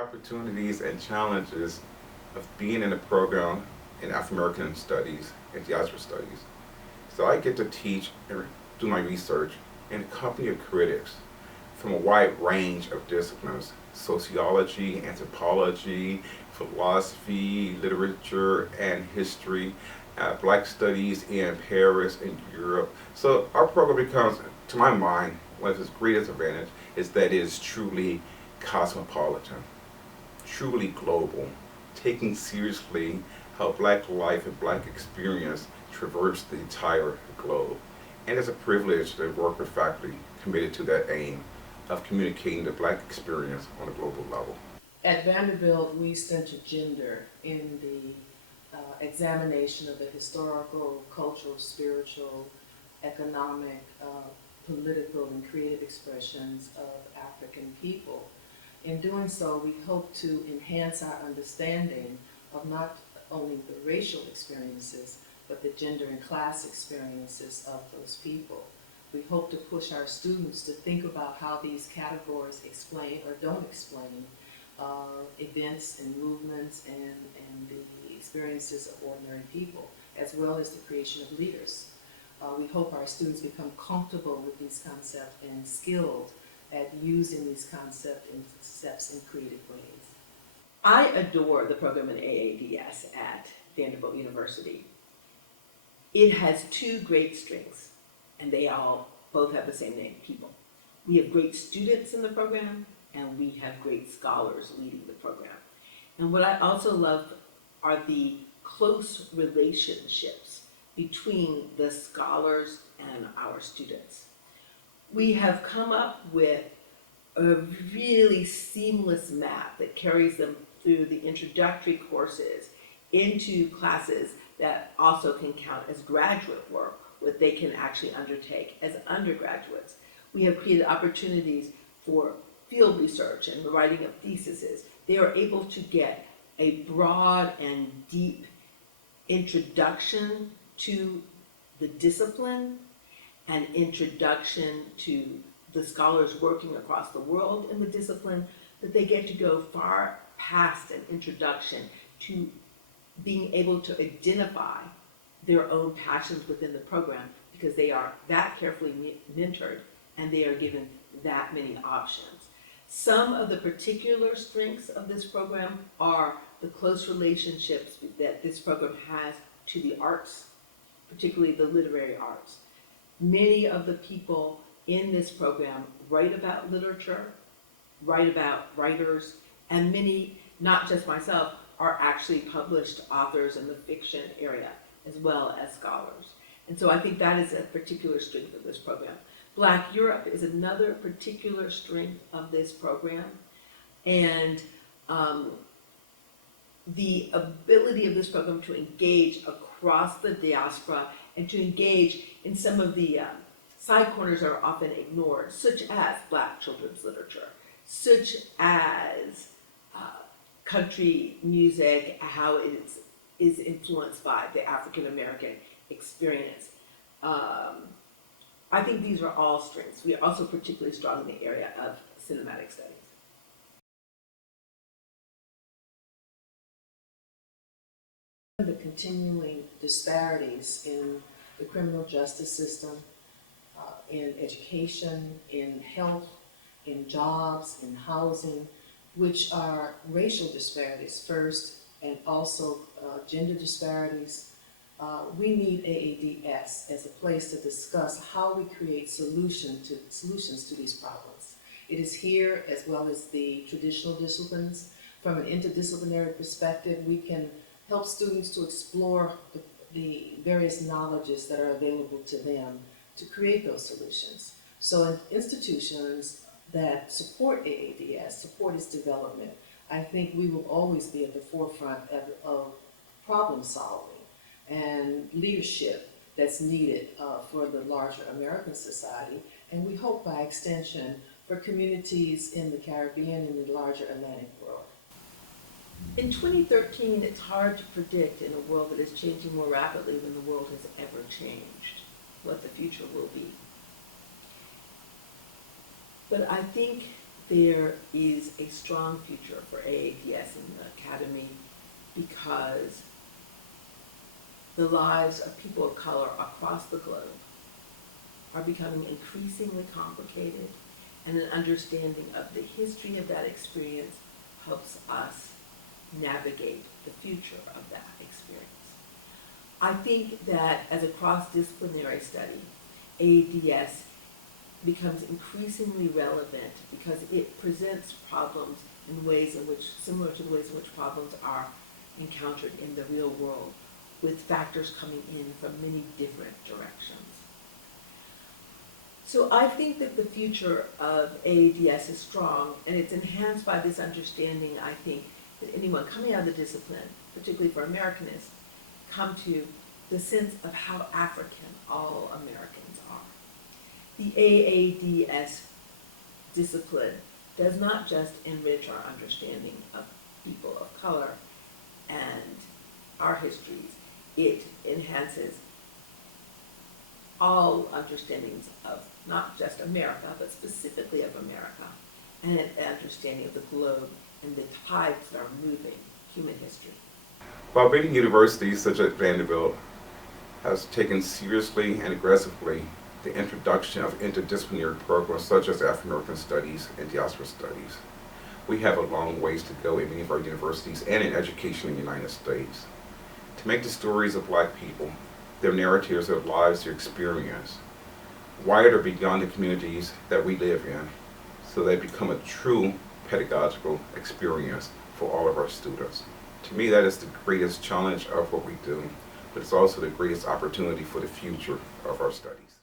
Opportunities and challenges of being in a program in African American Studies and Diaspora Studies. So I get to teach and do my research in a company of critics from a wide range of disciplines: sociology, anthropology, philosophy, literature, and history, black studies in Paris and Europe. So our program becomes, to my mind, one of its greatest advantage is that it is truly cosmopolitan, truly global, taking seriously how black life and black experience traverse the entire globe. And it's a privilege to work with faculty committed to that aim of communicating the black experience on a global level. At Vanderbilt, we center gender in the examination of the historical, cultural, spiritual, economic, political, and creative expressions of African people. In doing so, we hope to enhance our understanding of not only the racial experiences, but the gender and class experiences of those people. We hope to push our students to think about how these categories explain or don't explain events and movements and the experiences of ordinary people, as well as the creation of leaders. We hope our students become comfortable with these concepts and skilled at using these concepts in creative ways. I adore the program in AADS at Vanderbilt University. It has two great strengths, and they all both have the same name, people. We have great students in the program, and we have great scholars leading the program. And what I also love are the close relationships between the scholars and our students. We have come up with a really seamless map that carries them through the introductory courses into classes that also can count as graduate work, what they can actually undertake as undergraduates. We have created opportunities for field research and the writing of theses. They are able to get a broad and deep introduction to the discipline, an introduction to the scholars working across the world in the discipline, that they get to go far past an introduction to being able to identify their own passions within the program, because they are that carefully mentored and they are given that many options. Some of the particular strengths of this program are the close relationships that this program has to the arts, particularly the literary arts. Many of the people in this program write about literature, write about writers, and many, not just myself, are actually published authors in the fiction area, as well as scholars. And so I think that is a particular strength of this program. Black Europe is another particular strength of this program. And the ability of this program to engage across the diaspora and to engage in some of the side corners that are often ignored, such as Black children's literature, such as country music, how it is influenced by the African American experience. I think these are all strengths. We are also particularly strong in the area of cinematic studies. The continuing disparities in the criminal justice system, in education, in health, in jobs, in housing, which are racial disparities first, and also gender disparities. We need AADS as a place to discuss how we create solutions to these problems. It is here, as well as the traditional disciplines. From an interdisciplinary perspective, we can help students to explore the various knowledges that are available to them to create those solutions. So in institutions that support AADS, support its development, I think we will always be at the forefront of problem solving and leadership that's needed for the larger American society, and we hope by extension for communities in the Caribbean and the larger Atlantic world. In 2013, it's hard to predict in a world that is changing more rapidly than the world has ever changed what the future will be. But I think there is a strong future for AADS in the academy because the lives of people of color across the globe are becoming increasingly complicated, and an understanding of the history of that experience helps us navigate the future of that experience. I think that as a cross-disciplinary study, AADS becomes increasingly relevant because it presents problems in ways in which, similar to the ways in which problems are encountered in the real world, with factors coming in from many different directions. So I think that the future of AADS is strong, and it's enhanced by this understanding, I think, that anyone coming out of the discipline, particularly for Americanists, come to the sense of how African all Americans are. The AADS discipline does not just enrich our understanding of people of color and our histories, it enhances all understandings of not just America, but specifically of America, and an understanding of the globe and the tides that are moving human history. While many universities, such as Vanderbilt, has taken seriously and aggressively the introduction of interdisciplinary programs such as African American Studies and Diaspora Studies, we have a long ways to go in many of our universities and in education in the United States. To make the stories of Black people, their narratives, their lives, their experience, wider beyond the communities that we live in, so they become a true pedagogical experience for all of our students. To me, that is the greatest challenge of what we do, but it's also the greatest opportunity for the future of our studies.